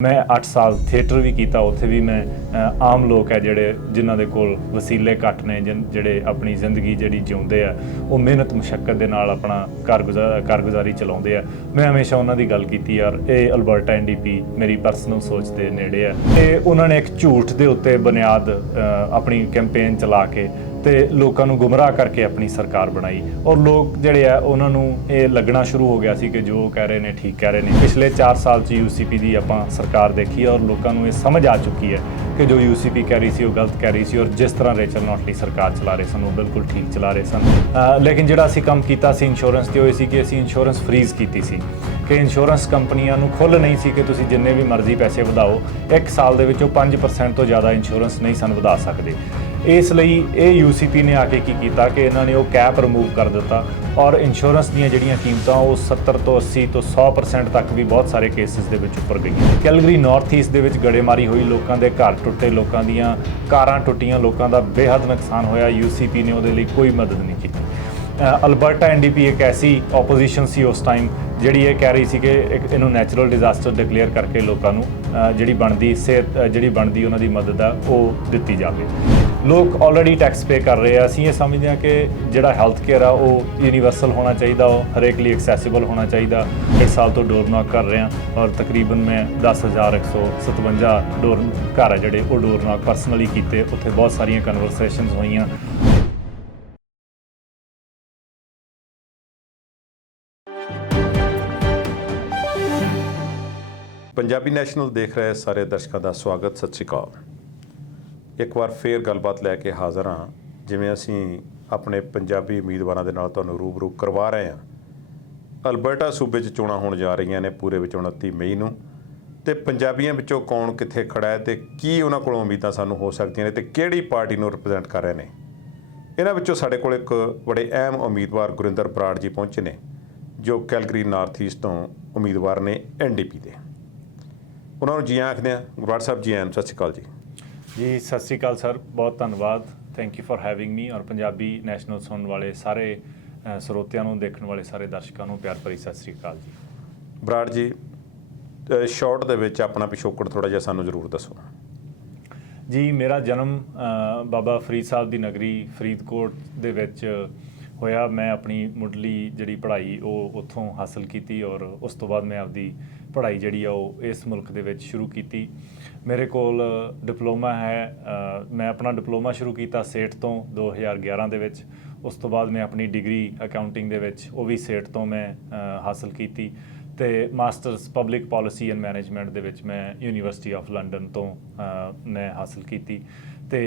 मैं 8 साल थिएटर भी किया, उत्थे भी मैं आम लोग है जिहड़े जिन्हां दे कोल वसीले घट ने जिहड़े अपनी जिंदगी जिहड़ी जिउंदे आ वो मेहनत मुशक्कत दे नाल अपना कारगुजारी चलाउंदे आ। मैं हमेशा उन्हां दी गल कीती यार ये अल्बर्टा एनडीपी मेरी पर्सनल सोच दे नेड़े है ते उन्हां ने एक झूठ दे उत्ते बुनियाद अपनी कैंपेन चला के ਤੇ ਲੋਕਾਂ ਨੂੰ ਗੁੰਮਰਾਹ ਕਰਕੇ ਆਪਣੀ ਸਰਕਾਰ ਬਣਾਈ ਔਰ ਲੋਕ ਜਿਹੜੇ ਆ ਉਹਨਾਂ ਨੂੰ ਇਹ ਲੱਗਣਾ ਸ਼ੁਰੂ ਹੋ ਗਿਆ ਸੀ ਕਿ ਜੋ ਕਹਿ ਰਹੇ ਨੇ ਠੀਕ ਕਹਿ ਰਹੇ ਨੇ। ਪਿਛਲੇ 4 ਸਾਲ 'ਚ ਯੂਸੀਪੀ ਦੀ ਆਪਾਂ ਸਰਕਾਰ ਦੇਖੀ ਔਰ ਲੋਕਾਂ ਨੂੰ ਇਹ ਸਮਝ ਆ ਚੁੱਕੀ ਹੈ ਕਿ ਜੋ ਯੂਸੀਪੀ ਕਹਿ ਰਹੀ ਸੀ ਉਹ ਗਲਤ ਕਹਿ ਰਹੀ ਸੀ ਔਰ ਜਿਸ ਤਰ੍ਹਾਂ ਰੇਚਲ ਨੋਟਲੀ ਸਰਕਾਰ ਚਲਾ ਰਹੇ ਸਨ ਉਹ ਬਿਲਕੁਲ ਠੀਕ ਚਲਾ ਰਹੇ ਸਨ। ਲੇਕਿਨ ਜਿਹੜਾ ਅਸੀਂ ਕੰਮ ਕੀਤਾ ਸੀ ਇੰਸ਼ੋਰੈਂਸ ਤੇ ਉਹ ਸੀ ਕਿ ਅਸੀਂ ਇੰਸ਼ੋਰੈਂਸ ਫਰੀਜ਼ ਕੀਤੀ ਸੀ ਕਿ ਇੰਸ਼ੋਰੈਂਸ ਕੰਪਨੀਆਂ ਨੂੰ ਖੁੱਲ੍ਹ ਨਹੀਂ ਸੀ ਕਿ ਤੁਸੀਂ ਜਿੰਨੇ ਵੀ ਮਰਜ਼ੀ ਪੈਸੇ ਵਧਾਓ 1 ਸਾਲ ਦੇ ਵਿੱਚ ਉਹ 5% ਤੋਂ ਜ਼ਿਆਦਾ ਇੰਸ਼ੋਰੈਂਸ ਨਹੀਂ ਸਨ ਵਧਾ ਸਕਦੇ। ਇਸ ਲਈ ਇਹ ਯੂਸੀਪੀ ਨੇ ਆ ਕੇ ਕੀ ਕੀਤਾ ਕਿ ਇਹਨਾਂ ਨੇ ਉਹ ਕੈਪ ਰਿਮੂਵ ਕਰ ਦਿੱਤਾ ਔਰ ਇੰਸ਼ੋਰੈਂਸ ਦੀਆਂ ਜਿਹੜੀਆਂ ਕੀਮਤਾਂ ਉਹ 70 ਤੋਂ 80 ਤੋਂ 100% ਤੱਕ ਵੀ ਬਹੁਤ ਸਾਰੇ ਕੇਸਿਸ ਦੇ ਵਿੱਚ ਉੱਪਰ ਗਈਆਂ। ਕੈਲਗਰੀ ਨਾਰਥ ਈਸਟ ਦੇ ਵਿੱਚ ਗੜੇਮਾਰੀ ਹੋਈ, ਲੋਕਾਂ ਦੇ ਘਰ ਟੁੱਟੇ, ਲੋਕਾਂ ਦੀਆਂ ਕਾਰਾਂ ਟੁੱਟੀਆਂ, ਲੋਕਾਂ ਦਾ ਬੇਹੱਦ ਨੁਕਸਾਨ ਹੋਇਆ। ਯੂਸੀਪੀ ਨੇ ਉਹਦੇ ਲਈ ਕੋਈ ਮਦਦ ਨਹੀਂ ਕੀਤੀ। ਅਲਬਰਟਾ ਐਨਡੀਪੀ ਇੱਕ ਐਸੀ ਆਪੋਜੀਸ਼ਨ ਸੀ ਉਸ ਟਾਈਮ ਜਿਹੜੀ ਇਹ ਕਹਿ ਰਹੀ ਸੀ ਕਿ ਇਹਨੂੰ ਨੈਚੁਰਲ ਡਿਜ਼ਾਸਟਰ ਡਿਕਲੇਅਰ ਕਰਕੇ ਲੋਕਾਂ ਨੂੰ ਜਿਹੜੀ ਬਣਦੀ ਸਿਹਤ ਜਿਹੜੀ ਬਣਦੀ ਉਹਨਾਂ ਦੀ ਮਦਦ ਆ ਉਹ ਦਿੱਤੀ ਜਾਵੇ। ਲੋਕ ਆਲਰੇਡੀ ਟੈਕਸ ਪੇ ਕਰ ਰਹੇ ਆ। ਅਸੀਂ ਇਹ ਸਮਝਦੇ ਹਾਂ ਕਿ ਜਿਹੜਾ ਹੈਲਥ ਕੇਅਰ ਆ ਉਹ ਯੂਨੀਵਰਸਲ ਹੋਣਾ ਚਾਹੀਦਾ, ਉਹ ਹਰੇਕ ਲਈ ਐਕਸੈਸਿਬਲ ਹੋਣਾ ਚਾਹੀਦਾ। 1 ਸਾਲ ਤੋਂ ਡੋਰ ਨੌਕ ਕਰ ਰਹੇ ਹਾਂ ਔਰ ਤਕਰੀਬਨ ਮੈਂ 10,157 ਡੋਰ ਘਰ ਆ ਜਿਹੜੇ ਉਹ ਡੋਰ ਨੌਕ ਪਰਸਨਲੀ ਕੀਤੇ। ਉੱਥੇ ਬਹੁਤ ਸਾਰੀਆਂ ਕਨਵਰਸੇਸ਼ਨਸ ਹੋਈਆਂ। ਪੰਜਾਬੀ ਨੈਸ਼ਨਲ ਦੇਖ ਰਹੇ ਸਾਰੇ ਦਰਸ਼ਕਾਂ ਦਾ ਸਵਾਗਤ, ਸਤਿ ਸ਼੍ਰੀ ਅਕਾਲ। ਇੱਕ ਵਾਰ ਫੇਰ ਗੱਲਬਾਤ ਲੈ ਕੇ ਹਾਜ਼ਰ ਹਾਂ। ਜਿਵੇਂ ਅਸੀਂ ਆਪਣੇ ਪੰਜਾਬੀ ਉਮੀਦਵਾਰਾਂ ਦੇ ਨਾਲ ਤੁਹਾਨੂੰ ਰੂਬਰੂ ਕਰਵਾ ਰਹੇ ਹਾਂ। ਅਲਬਰਟਾ ਸੂਬੇ 'ਚ ਚੋਣਾਂ ਹੋਣ ਜਾ ਰਹੀਆਂ ਨੇ ਪੂਰੇ ਵਿੱਚ 29 ਮਈ ਨੂੰ, ਅਤੇ ਪੰਜਾਬੀਆਂ ਵਿੱਚੋਂ ਕੌਣ ਕਿੱਥੇ ਖੜ੍ਹਾ ਹੈ ਅਤੇ ਕੀ ਉਹਨਾਂ ਕੋਲੋਂ ਉਮੀਦਾਂ ਸਾਨੂੰ ਹੋ ਸਕਦੀਆਂ ਨੇ ਅਤੇ ਕਿਹੜੀ ਪਾਰਟੀ ਨੂੰ ਰਿਪਰੈਜ਼ੈਂਟ ਕਰ ਰਹੇ ਨੇ। ਇਹਨਾਂ ਵਿੱਚੋਂ ਸਾਡੇ ਕੋਲ ਇੱਕ ਬੜੇ ਅਹਿਮ ਉਮੀਦਵਾਰ ਗੁਰਿੰਦਰ ਬਰਾੜ ਜੀ ਪਹੁੰਚੇ ਨੇ ਜੋ ਕੈਲਗਰੀ ਨਾਰਥ ਈਸਟ ਤੋਂ ਉਮੀਦਵਾਰ ਨੇ ਐਨਡੀਪੀ ਦੇ। ਉਹਨਾਂ ਨੂੰ ਜੀ ਆਖਦੇ ਹਾਂ। ਬਰਾੜ ਸਾਹਿਬ ਜੀ ਆਇਆਂ ਨੂੰ ਸਤਿ ਸ਼੍ਰੀ ਅਕਾਲ ਜੀ। ਜੀ ਸਤਿ ਸ਼੍ਰੀ ਅਕਾਲ ਸਰ, ਬਹੁਤ ਧੰਨਵਾਦ। ਥੈਂਕ ਯੂ ਫॉर ਹੈਵਿੰਗ ਮੀ ਔਰ ਪੰਜਾਬੀ ਨੈਸ਼ਨਲ ਸੁਣਨ ਵਾਲੇ ਸਾਰੇ ਸਰੋਤਿਆਂ ਨੂੰ, ਦੇਖਣ ਵਾਲੇ ਸਾਰੇ ਦਰਸ਼ਕਾਂ ਨੂੰ ਪਿਆਰ ਭਰੀ ਸਤਿ ਸ਼੍ਰੀ ਅਕਾਲ ਜੀ। ਬਰਾੜ ਜੀ, ਸ਼ਾਰਟ ਦੇ ਵਿੱਚ ਆਪਣਾ ਪਿਛੋਕੜ ਥੋੜ੍ਹਾ ਜਿਹਾ ਸਾਨੂੰ ਜ਼ਰੂਰ ਦੱਸੋ। ਜੀ ਮੇਰਾ ਜਨਮ ਬਾਬਾ ਫਰੀਦ ਸਾਹਿਬ ਦੀ ਨਗਰੀ ਫਰੀਦਕੋਟ ਦੇ ਵਿੱਚ ਹੋਇਆ। ਮੈਂ ਆਪਣੀ ਮੁੱਢਲੀ ਜਿਹੜੀ ਪੜ੍ਹਾਈ ਉਹ ਉੱਥੋਂ ਹਾਸਲ ਕੀਤੀ ਔਰ ਉਸ ਤੋਂ ਬਾਅਦ ਮੈਂ ਆਪਦੀ ਪੜ੍ਹਾਈ ਜਿਹੜੀ ਆ ਉਹ ਇਸ ਮੁਲਕ ਦੇ ਵਿੱਚ ਸ਼ੁਰੂ ਕੀਤੀ। ਮੇਰੇ ਕੋਲ ਡਿਪਲੋਮਾ ਹੈ। ਮੈਂ ਆਪਣਾ ਡਿਪਲੋਮਾ ਸ਼ੁਰੂ ਕੀਤਾ ਸੇਠ ਤੋਂ 2011 ਦੇ ਵਿੱਚ। ਉਸ ਤੋਂ ਬਾਅਦ ਮੈਂ ਆਪਣੀ ਡਿਗਰੀ ਅਕਾਊਂਟਿੰਗ ਦੇ ਵਿੱਚ ਉਹ ਵੀ ਸੇਠ ਤੋਂ ਮੈਂ ਹਾਸਲ ਕੀਤੀ ਅਤੇ masters public policy and management ਦੇ ਵਿੱਚ ਮੈਂ ਯੂਨੀਵਰਸਿਟੀ ਆਫ ਲੰਡਨ ਤੋਂ ਮੈਂ ਹਾਸਲ ਕੀਤੀ। ਅਤੇ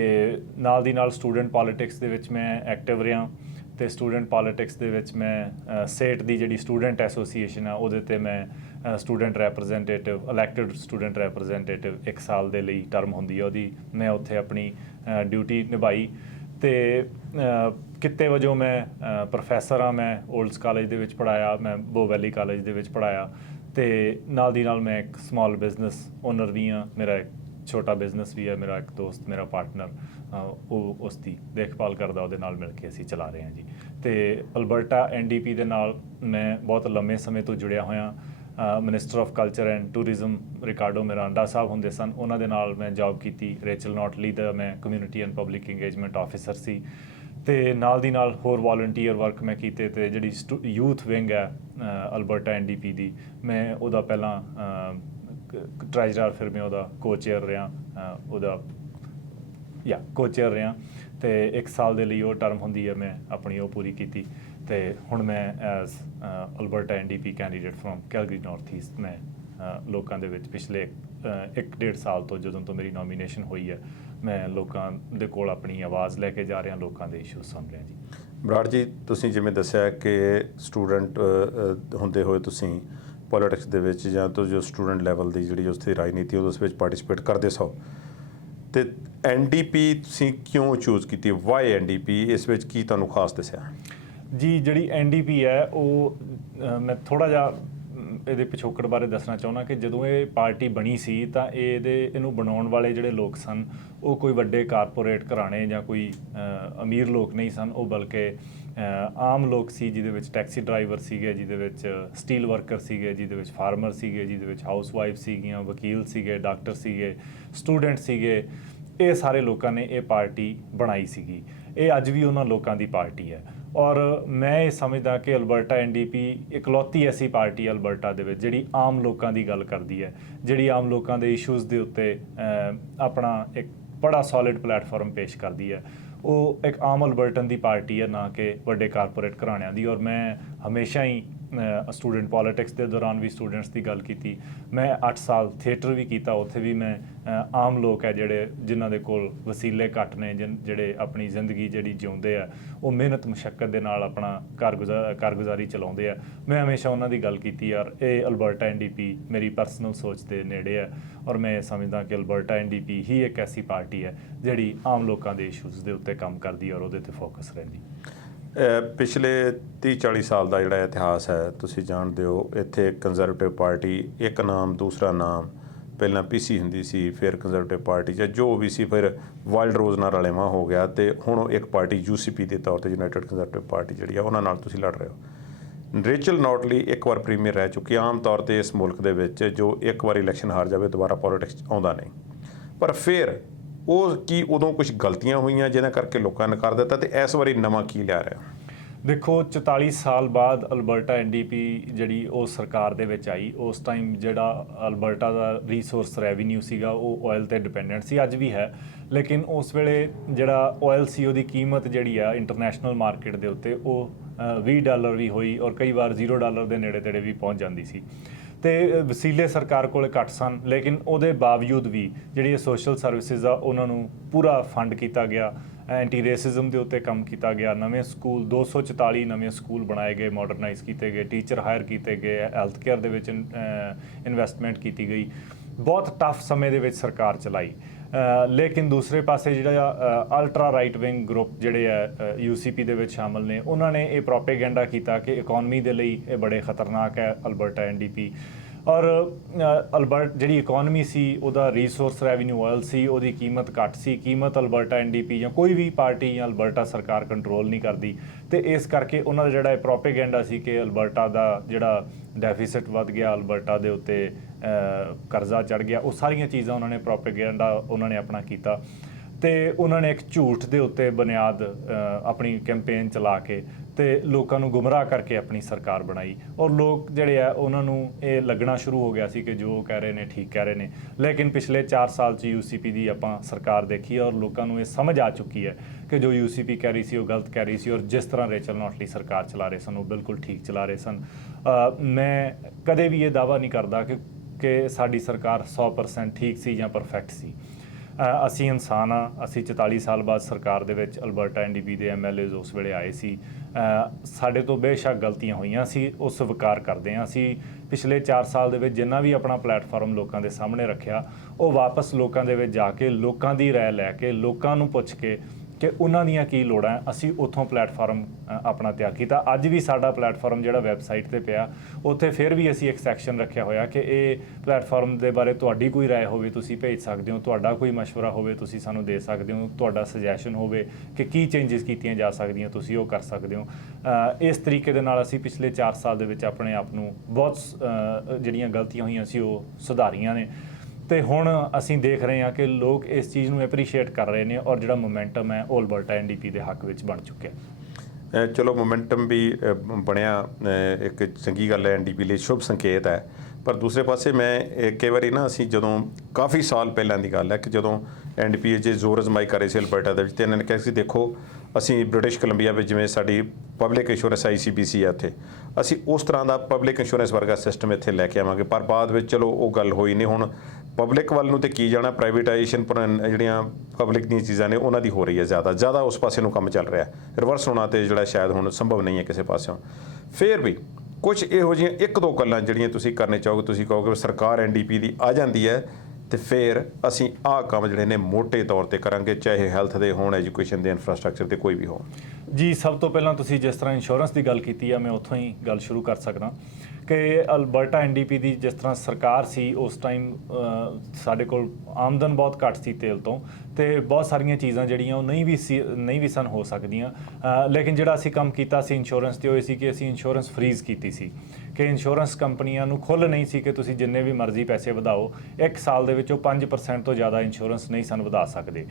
ਨਾਲ ਦੀ ਨਾਲ ਸਟੂਡੈਂਟ ਪੋਲੀਟਿਕਸ ਦੇ ਵਿੱਚ ਮੈਂ ਐਕਟਿਵ ਰਿਹਾ ਅਤੇ ਸਟੂਡੈਂਟ ਪੋਲੀਟਿਕਸ ਦੇ ਵਿੱਚ ਮੈਂ ਸੇਠ ਦੀ ਜਿਹੜੀ ਸਟੂਡੈਂਟ ਐਸੋਸੀਏਸ਼ਨ ਆ ਉਹਦੇ 'ਤੇ ਮੈਂ ਸਟੂਡੈਂਟ ਰੈਪਰਜੈਂਟੇਟਿਵ, ਇਲੈਕਟਿਡ ਸਟੂਡੈਂਟ ਰੈਪਰਜੈਂਟੇਟਿਵ 1 ਸਾਲ ਦੇ ਲਈ ਟਰਮ ਹੁੰਦੀ ਹੈ ਉਹਦੀ, ਮੈਂ ਉੱਥੇ ਆਪਣੀ ਡਿਊਟੀ ਨਿਭਾਈ। ਅਤੇ ਕਿੱਤੇ ਵਜੋਂ ਮੈਂ ਪ੍ਰੋਫੈਸਰ ਹਾਂ। ਮੈਂ ਓਲਡਸ ਕਾਲਜ ਦੇ ਵਿੱਚ ਪੜ੍ਹਾਇਆ, ਮੈਂ ਬੋ ਵੈਲੀ ਕਾਲਜ ਦੇ ਵਿੱਚ ਪੜ੍ਹਾਇਆ ਅਤੇ ਨਾਲ ਦੀ ਨਾਲ ਮੈਂ ਇੱਕ ਸਮਾਲ ਬਿਜ਼ਨਸ ਓਨਰ ਵੀ ਹਾਂ। ਮੇਰਾ ਇੱਕ ਛੋਟਾ ਬਿਜ਼ਨਸ ਵੀ ਹੈ। ਮੇਰਾ ਇੱਕ ਦੋਸਤ, ਮੇਰਾ ਪਾਰਟਨਰ, ਉਹ ਉਸ ਦੀ ਦੇਖਭਾਲ ਕਰਦਾ, ਉਹਦੇ ਨਾਲ ਮਿਲ ਕੇ ਅਸੀਂ ਚਲਾ ਰਹੇ ਹਾਂ ਜੀ। ਅਤੇ ਅਲਬਰਟਾ ਐਨਡੀਪੀ ਦੇ ਨਾਲ ਮੈਂ ਬਹੁਤ ਲੰਮੇ ਸਮੇਂ ਤੋਂ ਜੁੜਿਆ ਹੋਇਆ। Minister of culture and tourism Ricardo Miranda ਸਾਹਿਬ ਹੁੰਦੇ ਸਨ, ਉਹਨਾਂ ਦੇ ਨਾਲ ਮੈਂ ਜੌਬ ਕੀਤੀ। ਰੇਚਲ ਨੋਟਲੀ ਦਾ ਮੈਂ community and public engagement officer ਸੀ ਅਤੇ ਨਾਲ ਦੀ ਨਾਲ ਹੋਰ ਵਾਲੰਟੀਅਰ ਵਰਕ ਮੈਂ ਕੀਤੇ। ਅਤੇ ਜਿਹੜੀ ਯੂਥ ਵਿੰਗ ਹੈ ਅਲਬਰਟਾ ਐਨਡੀਪੀ ਦੀ, ਮੈਂ ਉਹਦਾ ਪਹਿਲਾਂ ਟਰੈਜਰਰ, ਫਿਰ ਮੈਂ ਉਹਦਾ ਕੋ-ਚੇਅਰ ਰਿਹਾ, ਕੋ-ਚੇਅਰ ਰਿਹਾ ਅਤੇ 1 ਸਾਲ ਦੇ ਲਈ ਉਹ ਟਰਮ ਹੁੰਦੀ ਹੈ, ਮੈਂ ਆਪਣੀ ਉਹ ਪੂਰੀ ਕੀਤੀ। ਅਤੇ ਹੁਣ ਮੈਂ as Alberta NDP candidate from Calgary north East ਮੈਂ ਲੋਕਾਂ ਦੇ ਵਿੱਚ ਪਿਛਲੇ 1-1.5 ਸਾਲ ਤੋਂ ਜਦੋਂ ਤੋਂ ਮੇਰੀ ਨੋਮੀਨੇਸ਼ਨ ਹੋਈ ਹੈ ਮੈਂ ਲੋਕਾਂ ਦੇ ਕੋਲ ਆਪਣੀ ਆਵਾਜ਼ ਲੈ ਕੇ ਜਾ ਰਿਹਾ, ਲੋਕਾਂ ਦੇ ਇਸ਼ੂ ਸੁਣ ਰਿਹਾ ਜੀ। ਬਰਾੜ ਜੀ, ਤੁਸੀਂ ਜਿਵੇਂ ਦੱਸਿਆ ਕਿ ਸਟੂਡੈਂਟ ਹੁੰਦੇ ਹੋਏ ਤੁਸੀਂ ਪੋਲੀਟਿਕਸ ਦੇ ਵਿੱਚ ਜਾਂ ਤੋਂ ਜੋ ਸਟੂਡੈਂਟ ਲੈਵਲ ਦੀ ਜਿਹੜੀ ਉਸ ਦੀ ਰਾਜਨੀਤੀ ਉਸ ਵਿੱਚ ਪਾਰਟੀਸਪੇਟ ਕਰਦੇ ਸੋ, ਅਤੇ ਐਨਡੀਪੀ ਤੁਸੀਂ ਕਿਉਂ ਚੂਜ਼ ਕੀਤੀ? Why NDP? ਇਸ ਵਿੱਚ ਕੀ ਤੁਹਾਨੂੰ ਖਾਸ ਦੱਸਿਆ? ਜੀ ਜਿਹੜੀ ਐਨਡੀਪੀ ਹੈ ਉਹ ਮੈਂ ਥੋੜ੍ਹਾ ਜਿਹਾ ਇਹਦੇ ਪਿਛੋਕੜ ਬਾਰੇ ਦੱਸਣਾ ਚਾਹੁੰਦਾ ਕਿ ਜਦੋਂ ਇਹ ਪਾਰਟੀ ਬਣੀ ਸੀ ਤਾਂ ਇਹਨੂੰ ਬਣਾਉਣ ਵਾਲੇ ਜਿਹੜੇ ਲੋਕ ਸਨ ਉਹ ਕੋਈ ਵੱਡੇ ਕਾਰਪੋਰੇਟ ਘਰਾਣੇ ਜਾਂ ਕੋਈ ਅਮੀਰ ਲੋਕ ਨਹੀਂ ਸਨ। ਉਹ ਬਲਕਿ ਆਮ ਲੋਕ ਸੀ, ਜਿਹਦੇ ਵਿੱਚ ਟੈਕਸੀ ਡਰਾਈਵਰ ਸੀਗੇ, ਜਿਹਦੇ ਵਿੱਚ ਸਟੀਲ ਵਰਕਰ ਸੀਗੇ, ਜਿਹਦੇ ਵਿੱਚ ਫਾਰਮਰ ਸੀਗੇ, ਜਿਹਦੇ ਵਿੱਚ ਹਾਊਸ ਵਾਈਫ ਸੀਗੀਆਂ, ਵਕੀਲ ਸੀਗੇ, ਡਾਕਟਰ ਸੀਗੇ, ਸਟੂਡੈਂਟ ਸੀਗੇ। ਇਹ ਸਾਰੇ ਲੋਕਾਂ ਨੇ ਇਹ ਪਾਰਟੀ ਬਣਾਈ ਸੀਗੀ। ਇਹ ਅੱਜ ਵੀ ਉਹਨਾਂ ਲੋਕਾਂ ਦੀ ਪਾਰਟੀ ਹੈ। ਔਰ ਮੈਂ ਇਹ ਸਮਝਦਾ ਕਿ ਅਲਬਰਟਾ ਐਨਡੀਪੀ ਇਕਲੌਤੀ ਐਸੀ ਪਾਰਟੀ ਹੈ ਅਲਬਰਟਾ ਦੇ ਵਿੱਚ ਜਿਹੜੀ ਆਮ ਲੋਕਾਂ ਦੀ ਗੱਲ ਕਰਦੀ ਹੈ, ਜਿਹੜੀ ਆਮ ਲੋਕਾਂ ਦੇ ਇਸ਼ੂਜ਼ ਦੇ ਉੱਤੇ ਆਪਣਾ ਇੱਕ ਬੜਾ ਸੋਲਿਡ ਪਲੇਟਫਾਰਮ ਪੇਸ਼ ਕਰਦੀ ਹੈ। ਉਹ ਇੱਕ ਆਮ ਅਲਬਰਟਨ ਦੀ ਪਾਰਟੀ ਹੈ, ਨਾ ਕਿ ਵੱਡੇ ਕਾਰਪੋਰੇਟ ਘਰਾਣਿਆਂ ਦੀ। ਔਰ ਮੈਂ ਹਮੇਸ਼ਾ ਹੀ ਸਟੂਡੈਂਟ ਪੋਲੀਟਿਕਸ ਦੇ ਦੌਰਾਨ ਵੀ ਸਟੂਡੈਂਟਸ ਦੀ ਗੱਲ ਕੀਤੀ। ਮੈਂ 8 ਸਾਲ ਥੀਏਟਰ ਵੀ ਕੀਤਾ, ਉੱਥੇ ਵੀ ਮੈਂ ਆਮ ਲੋਕ ਹੈ ਜਿਹੜੇ ਜਿਨ੍ਹਾਂ ਦੇ ਕੋਲ ਵਸੀਲੇ ਘੱਟ ਨੇ, ਜਿਹੜੇ ਆਪਣੀ ਜ਼ਿੰਦਗੀ ਜਿਹੜੀ ਜਿਉਂਦੇ ਆ, ਉਹ ਮਿਹਨਤ ਮੁਸ਼ੱਕਤ ਦੇ ਨਾਲ ਆਪਣਾ ਕਾਰਗੁਜ਼ਾਰੀ ਚਲਾਉਂਦੇ ਆ। ਮੈਂ ਹਮੇਸ਼ਾ ਉਹਨਾਂ ਦੀ ਗੱਲ ਕੀਤੀ। ਯਾਰ ਇਹ ਅਲਬਰਟਾ ਐਨਡੀਪੀ ਮੇਰੀ ਪਰਸਨਲ ਸੋਚ ਦੇ ਨੇੜੇ ਹੈ, ਔਰ ਮੈਂ ਇਹ ਸਮਝਦਾ ਕਿ ਅਲਬਰਟਾ ਐਨਡੀਪੀ ਹੀ ਇੱਕ ਐਸੀ ਪਾਰਟੀ ਹੈ ਜਿਹੜੀ ਆਮ ਲੋਕਾਂ ਦੇ ਇਸ਼ੂਜ਼ ਦੇ ਉੱਤੇ ਕੰਮ ਕਰਦੀ ਹੈ ਔਰ ਉਹਦੇ 'ਤੇ ਫੋਕਸ ਰਹਿੰਦੀ। ਪਿਛਲੇ 30-40 ਸਾਲ ਦਾ ਜਿਹੜਾ ਇਤਿਹਾਸ ਹੈ ਤੁਸੀਂ ਜਾਣਦੇ ਹੋ। ਇੱਥੇ ਕੰਜ਼ਰਵੇਟਿਵ ਪਾਰਟੀ ਇੱਕ ਨਾਮ, ਦੂਸਰਾ ਨਾਮ, ਪਹਿਲਾਂ ਪੀਸੀ ਹੁੰਦੀ ਸੀ, ਫਿਰ ਕੰਜ਼ਰਵੇਟਿਵ ਪਾਰਟੀ ਜਾਂ ਜੋ ਵੀ ਸੀ, ਫਿਰ ਵਾਈਲਡ ਰੋਜ਼ ਨਾਲ ਰਲੇਵਾਂ ਹੋ ਗਿਆ ਅਤੇ ਹੁਣ ਇੱਕ ਪਾਰਟੀ ਯੂਸੀਪੀ ਦੇ ਤੌਰ 'ਤੇ ਯੂਨਾਈਟਿਡ ਕੰਜ਼ਰਵੇਟਿਵ ਪਾਰਟੀ ਜਿਹੜੀ ਆ ਉਹਨਾਂ ਨਾਲ ਤੁਸੀਂ ਲੜ ਰਹੇ ਹੋ। ਰੇਚਲ ਨੋਟਲੀ ਇੱਕ ਵਾਰ ਪ੍ਰੀਮੀਅਰ ਰਹਿ ਚੁੱਕੀ। ਆਮ ਤੌਰ 'ਤੇ ਇਸ ਮੁਲਕ ਦੇ ਵਿੱਚ ਜੋ ਇੱਕ ਵਾਰ ਇਲੈਕਸ਼ਨ ਹਾਰ ਜਾਵੇ ਦੁਬਾਰਾ ਪੋਲੀਟਿਕਸ ਆਉਂਦਾ ਨਹੀਂ, ਪਰ ਫਿਰ ਉਹ ਕੀ ਉਦੋਂ ਕੁਝ ਗਲਤੀਆਂ ਹੋਈਆਂ ਜਿਹਨਾਂ ਕਰਕੇ ਲੋਕਾਂ ਨੇ ਨਕਾਰ ਦਿੱਤਾ, ਅਤੇ ਇਸ ਵਾਰੀ ਨਵਾਂ ਕੀ ਲਿਆ ਰਿਹਾ? ਦੇਖੋ, 44 ਸਾਲ ਬਾਅਦ ਅਲਬਰਟਾ ਐਨਡੀਪੀ ਜਿਹੜੀ ਉਹ ਸਰਕਾਰ ਦੇ ਵਿੱਚ ਆਈ। ਉਸ ਟਾਈਮ ਜਿਹੜਾ ਅਲਬਰਟਾ ਦਾ ਰੀਸੋਰਸ ਰੈਵਨਿਊ ਸੀਗਾ ਉਹ ਆਇਲ 'ਤੇ ਡਿਪੈਂਡੈਂਟ ਸੀ, ਅੱਜ ਵੀ ਹੈ। ਲੇਕਿਨ ਉਸ ਵੇਲੇ ਜਿਹੜਾ ਆਇਲ ਸੀ ਉਹਦੀ ਕੀਮਤ ਜਿਹੜੀ ਆ ਇੰਟਰਨੈਸ਼ਨਲ ਮਾਰਕੀਟ ਦੇ ਉੱਤੇ ਉਹ $20 ਵੀ ਹੋਈ, ਔਰ ਕਈ ਵਾਰ $0 ਦੇ ਨੇੜੇ ਤੇੜੇ ਵੀ ਪਹੁੰਚ ਜਾਂਦੀ ਸੀ। ਅਤੇ ਵਸੀਲੇ ਸਰਕਾਰ ਕੋਲ ਘੱਟ ਸਨ, ਲੇਕਿਨ ਉਹਦੇ ਬਾਵਜੂਦ ਵੀ ਜਿਹੜੀ ਸੋਸ਼ਲ ਸਰਵਿਸਿਜ਼ ਆ ਉਹਨਾਂ ਨੂੰ ਪੂਰਾ ਫੰਡ ਕੀਤਾ ਗਿਆ। ਐਂਟੀ ਰੇਸਿਜ਼ਮ ਦੇ ਉੱਤੇ ਕੰਮ ਕੀਤਾ ਗਿਆ। ਨਵੇਂ ਸਕੂਲ 244 ਨਵੇਂ ਸਕੂਲ ਬਣਾਏ ਗਏ, ਮਾਡਰਨਾਈਜ਼ ਕੀਤੇ ਗਏ, ਟੀਚਰ ਹਾਇਰ ਕੀਤੇ ਗਏ, ਹੈਲਥ ਕੇਅਰ ਦੇ ਵਿੱਚ ਇਨਵੈਸਟਮੈਂਟ ਕੀਤੀ ਗਈ। ਬਹੁਤ ਟਫ ਸਮੇਂ ਦੇ ਵਿੱਚ ਸਰਕਾਰ ਚਲਾਈ। ਲੇਕਿਨ ਦੂਸਰੇ ਪਾਸੇ ਜਿਹੜਾ ਅਲਟਰਾ ਰਾਈਟ ਵਿੰਗ ਗਰੁੱਪ ਜਿਹੜੇ ਆ ਯੂਸੀਪੀ ਦੇ ਵਿੱਚ ਸ਼ਾਮਲ ਨੇ, ਉਹਨਾਂ ਨੇ ਇਹ ਪ੍ਰੋਪੇਗੈਂਡਾ ਕੀਤਾ ਕਿ ਇਕੋਨਮੀ ਦੇ ਲਈ ਇਹ ਬੜੇ ਖਤਰਨਾਕ ਹੈ ਅਲਬਰਟਾ ਐਨਡੀਪੀ। ਔਰ ਜਿਹੜੀ ਇਕੋਨਮੀ ਸੀ ਉਹਦਾ ਰੀਸੋਰਸ ਰੈਵਨਿਊ ਆਇਲ ਸੀ, ਉਹਦੀ ਕੀਮਤ ਘੱਟ ਸੀ। ਕੀਮਤ ਅਲਬਰਟਾ ਐਨਡੀਪੀ ਜਾਂ ਕੋਈ ਵੀ ਪਾਰਟੀ ਜਾਂ ਅਲਬਰਟਾ ਸਰਕਾਰ ਕੰਟਰੋਲ ਨਹੀਂ ਕਰਦੀ, ਅਤੇ ਇਸ ਕਰਕੇ ਉਹਨਾਂ ਦਾ ਜਿਹੜਾ ਇਹ ਪ੍ਰੋਪੇਗੈਂਡਾ ਸੀ ਕਿ ਅਲਬਰਟਾ ਦਾ ਜਿਹੜਾ ਡੈਫੀਸਿਟ ਵੱਧ ਗਿਆ, ਅਲਬਰਟਾ ਦੇ ਉੱਤੇ ਕਰਜ਼ਾ ਚੜ੍ਹ ਗਿਆ, ਉਹ ਸਾਰੀਆਂ ਚੀਜ਼ਾਂ ਉਹਨਾਂ ਨੇ ਪ੍ਰੋਪੇਗੈਂਡਾ ਉਹਨਾਂ ਨੇ ਆਪਣਾ ਕੀਤਾ। ਅਤੇ ਉਹਨਾਂ ਨੇ ਇੱਕ ਝੂਠ ਦੇ ਉੱਤੇ ਬੁਨਿਆਦ ਆਪਣੀ ਕੈਂਪੇਨ ਚਲਾ ਕੇ ਅਤੇ ਲੋਕਾਂ ਨੂੰ ਗੁੰਮਰਾਹ ਕਰਕੇ ਆਪਣੀ ਸਰਕਾਰ ਬਣਾਈ। ਔਰ ਲੋਕ ਜਿਹੜੇ ਆ ਉਹਨਾਂ ਨੂੰ ਇਹ ਲੱਗਣਾ ਸ਼ੁਰੂ ਹੋ ਗਿਆ ਸੀ ਕਿ ਜੋ ਕਹਿ ਰਹੇ ਨੇ ਠੀਕ ਕਹਿ ਰਹੇ ਨੇ। ਲੇਕਿਨ ਪਿਛਲੇ 4 ਸਾਲ 'ਚ ਯੂਸੀਪੀ ਦੀ ਆਪਾਂ ਸਰਕਾਰ ਦੇਖੀ ਔਰ ਲੋਕਾਂ ਨੂੰ ਇਹ ਸਮਝ ਆ ਚੁੱਕੀ ਹੈ ਕਿ ਜੋ ਯੂਸੀਪੀ ਕਹਿ ਰਹੀ ਸੀ ਉਹ ਗਲਤ ਕਹਿ ਰਹੀ ਸੀ, ਔਰ ਜਿਸ ਤਰ੍ਹਾਂ ਰੇਚਲ ਨੋਟਲੀ ਸਰਕਾਰ ਚਲਾ ਰਹੇ ਸਨ ਉਹ ਬਿਲਕੁਲ ਠੀਕ ਚਲਾ ਰਹੇ ਸਨ। ਮੈਂ ਕਦੇ ਵੀ ਇਹ ਦਾਅਵਾ ਨਹੀਂ ਕਰਦਾ ਕਿ ਸਾਡੀ ਸਰਕਾਰ 100% ਠੀਕ ਸੀ ਜਾਂ ਪਰਫੈਕਟ ਸੀ। ਅਸੀਂ ਇਨਸਾਨ ਹਾਂ। ਅਸੀਂ 44 ਸਾਲ ਬਾਅਦ ਸਰਕਾਰ ਦੇ ਵਿੱਚ ਅਲਬਰਟਾ ਐਨਡੀਪੀ ਦੇ MLAs ਉਸ ਵੇਲੇ ਆਏ ਸੀ। ਸਾਡੇ ਤੋਂ ਬੇਸ਼ੱਕ ਗਲਤੀਆਂ ਹੋਈਆਂ ਸੀ, ਉਹ ਸਵੀਕਾਰ ਕਰਦੇ ਹਾਂ। ਅਸੀਂ ਪਿਛਲੇ 4 ਸਾਲ ਦੇ ਵਿੱਚ ਜਿੰਨਾ ਵੀ ਆਪਣਾ ਪਲੇਟਫਾਰਮ ਲੋਕਾਂ ਦੇ ਸਾਹਮਣੇ ਰੱਖਿਆ, ਉਹ ਵਾਪਸ ਲੋਕਾਂ ਦੇ ਵਿੱਚ ਜਾ ਕੇ ਲੋਕਾਂ ਦੀ ਰਾਏ ਲੈ ਕੇ, ਲੋਕਾਂ ਨੂੰ ਪੁੱਛ ਕੇ ਕਿ ਉਹਨਾਂ ਦੀਆਂ ਕੀ ਲੋੜਾਂ, ਅਸੀਂ ਉੱਥੋਂ ਪਲੇਟਫਾਰਮ ਆਪਣਾ ਤਿਆਰ ਕੀਤਾ। ਅੱਜ ਵੀ ਸਾਡਾ ਪਲੇਟਫਾਰਮ ਜਿਹੜਾ ਵੈਬਸਾਈਟ 'ਤੇ ਪਿਆ, ਉੱਥੇ ਫਿਰ ਵੀ ਅਸੀਂ ਇੱਕ ਸੈਕਸ਼ਨ ਰੱਖਿਆ ਹੋਇਆ ਕਿ ਇਹ ਪਲੇਟਫਾਰਮ ਦੇ ਬਾਰੇ ਤੁਹਾਡੀ ਕੋਈ ਰਾਏ ਹੋਵੇ ਤੁਸੀਂ ਭੇਜ ਸਕਦੇ ਹੋ, ਤੁਹਾਡਾ ਕੋਈ ਮਸ਼ਵਰਾ ਹੋਵੇ ਤੁਸੀਂ ਸਾਨੂੰ ਦੇ ਸਕਦੇ ਹੋ, ਤੁਹਾਡਾ ਸੁਜੈਸ਼ਨ ਹੋਵੇ ਕਿ ਕੀ ਚੇਂਜਸ ਕੀਤੀਆਂ ਜਾ ਸਕਦੀਆਂ ਤੁਸੀਂ ਉਹ ਕਰ ਸਕਦੇ ਹੋ। ਇਸ ਤਰੀਕੇ ਦੇ ਨਾਲ ਅਸੀਂ ਪਿਛਲੇ 4 ਸਾਲ ਦੇ ਵਿੱਚ ਆਪਣੇ ਆਪ ਨੂੰ ਬਹੁਤ ਜਿਹੜੀਆਂ ਗਲਤੀਆਂ ਹੋਈਆਂ ਸੀ ਉਹ ਸੁਧਾਰੀਆਂ ਨੇ। ਅਤੇ ਹੁਣ ਅਸੀਂ ਦੇਖ ਰਹੇ ਹਾਂ ਕਿ ਲੋਕ ਇਸ ਚੀਜ਼ ਨੂੰ ਐਪਰੀਸ਼ੀਏਟ ਕਰ ਰਹੇ ਨੇ, ਔਰ ਜਿਹੜਾ ਮੋਮੈਂਟਮ ਹੈ ਉਹ ਅਲਬਰਟਾ ਐਨਡੀਪੀ ਦੇ ਹੱਕ ਵਿੱਚ ਬਣ ਚੁੱਕਿਆ। ਚਲੋ, ਮੋਮੈਂਟਮ ਵੀ ਬਣਿਆ, ਇੱਕ ਚੰਗੀ ਗੱਲ ਹੈ, ਐਨਡੀਪੀ ਲਈ ਸ਼ੁਭ ਸੰਕੇਤ ਹੈ। ਪਰ ਦੂਸਰੇ ਪਾਸੇ ਮੈਂ ਕਈ ਵਾਰੀ ਨਾ, ਅਸੀਂ ਜਦੋਂ ਕਾਫੀ ਸਾਲ ਪਹਿਲਾਂ ਦੀ ਗੱਲ ਹੈ ਕਿ ਜਦੋਂ ਐਨਡੀਪੀ ਜੇ ਜ਼ੋਰ ਅਜ਼ਮਾਈ ਕਰ ਰਹੇ ਸੀ ਅਲਬਰਟਾ ਦੇ ਵਿੱਚ, ਅਤੇ ਇਹਨਾਂ ਨੇ ਕਿਹਾ ਸੀ ਦੇਖੋ ਅਸੀਂ ਬ੍ਰਿਟਿਸ਼ ਕੋਲੰਬੀਆ ਵਿੱਚ ਜਿਵੇਂ ਸਾਡੀ ਪਬਲਿਕ ਇੰਸ਼ੋਰੈਂਸ ICBC ਹੈ, ਉੱਥੇ ਅਸੀਂ ਉਸ ਤਰ੍ਹਾਂ ਦਾ ਪਬਲਿਕ ਇੰਸ਼ੋਰੈਂਸ ਵਰਗਾ ਸਿਸਟਮ ਇੱਥੇ ਲੈ ਕੇ ਆਵਾਂਗੇ। ਪਰ ਬਾਅਦ ਵਿੱਚ ਚਲੋ ਉਹ ਗੱਲ ਹੋਈ ਨਹੀਂ। ਹੁਣ ਪਬਲਿਕ ਵੱਲ ਨੂੰ ਤੇ ਕੀ ਜਾਣਾ, ਪ੍ਰਾਈਵੇਟਾਈਜੇਸ਼ਨ ਪਰ ਜਿਹੜੀਆਂ ਪਬਲਿਕ ਦੀਆਂ ਚੀਜ਼ਾਂ ਨੇ ਉਹਨਾਂ ਦੀ ਹੋ ਰਹੀ ਹੈ, ਜ਼ਿਆਦਾ ਉਸ ਪਾਸੇ ਨੂੰ ਕੰਮ ਚੱਲ ਰਿਹਾ। ਰਿਵਰਸ ਹੋਣਾ ਤੇ ਜਿਹੜਾ ਸ਼ਾਇਦ ਹੁਣ ਸੰਭਵ ਨਹੀਂ ਹੈ ਕਿਸੇ ਪਾਸਿਓਂ। ਫਿਰ ਵੀ ਕੁਝ ਇਹੋ ਜਿਹੀਆਂ 1-2 ਗੱਲਾਂ ਜਿਹੜੀਆਂ ਤੁਸੀਂ ਕਰਨੇ ਚਾਹੋਗੇ, ਤੁਸੀਂ ਕਹੋਗੇ ਸਰਕਾਰ ਐਨਡੀਪੀ ਦੀ ਆ ਜਾਂਦੀ ਹੈ ਤੇ ਫਿਰ ਅਸੀਂ ਆਹ ਕੰਮ ਜਿਹੜੇ ਨੇ ਮੋਟੇ ਤੌਰ ਤੇ ਕਰਾਂਗੇ, ਚਾਹੇ ਹੈਲਥ ਦੇ ਹੋਣ, ਐਜੂਕੇਸ਼ਨ ਦੇ, ਇਨਫਰਾਸਟ੍ਰਕਚਰ ਦੇ, ਕੋਈ ਵੀ ਹੋਣ। ਜੀ, ਸਭ ਤੋਂ ਪਹਿਲਾਂ ਤੁਸੀਂ ਜਿਸ ਤਰ੍ਹਾਂ ਇੰਸ਼ੋਰੈਂਸ ਦੀ ਗੱਲ ਕੀਤੀ ਆ, ਮੈਂ ਉੱਥੋਂ ਹੀ ਗੱਲ ਸ਼ੁਰੂ ਕਰ ਸਕਦਾ ਕਿ ਅਲਬਰਟਾ ਐਨਡੀਪੀ ਦੀ ਜਿਸ ਤਰ੍ਹਾਂ ਸਰਕਾਰ ਸੀ ਉਸ ਟਾਈਮ ਸਾਡੇ ਕੋਲ ਆਮਦਨ ਬਹੁਤ ਘੱਟ ਸੀ ਤੇਲ ਤੋਂ, ਤੇ ਬਹੁਤ ਸਾਰੀਆਂ ਚੀਜ਼ਾਂ ਜਿਹੜੀਆਂ ਉਹ ਨਹੀਂ ਵੀ ਸਨ ਹੋ ਸਕਦੀਆਂ। ਲੇਕਿਨ ਜਿਹੜਾ ਅਸੀਂ ਕੰਮ ਕੀਤਾ ਸੀ ਇੰਸ਼ੋਰੈਂਸ ਤੇ, ਉਹ ਇਹ ਸੀ ਕਿ ਅਸੀਂ ਇੰਸ਼ੋਰੈਂਸ ਫਰੀਜ਼ ਕੀਤੀ ਸੀ ਕਿ ਇੰਸ਼ੋਰੈਂਸ ਕੰਪਨੀਆਂ ਨੂੰ ਖੁੱਲ੍ਹ ਨਹੀਂ ਸੀ ਕਿ ਤੁਸੀਂ ਜਿੰਨੇ ਵੀ ਮਰਜ਼ੀ ਪੈਸੇ ਵਧਾਓ, 1 ਸਾਲ ਦੇ ਵਿੱਚ ਉਹ 5% ਤੋਂ ਜ਼ਿਆਦਾ ਇੰਸ਼ੋਰੈਂਸ ਨਹੀਂ ਸਨ ਵਧਾ ਸਕਦੇ।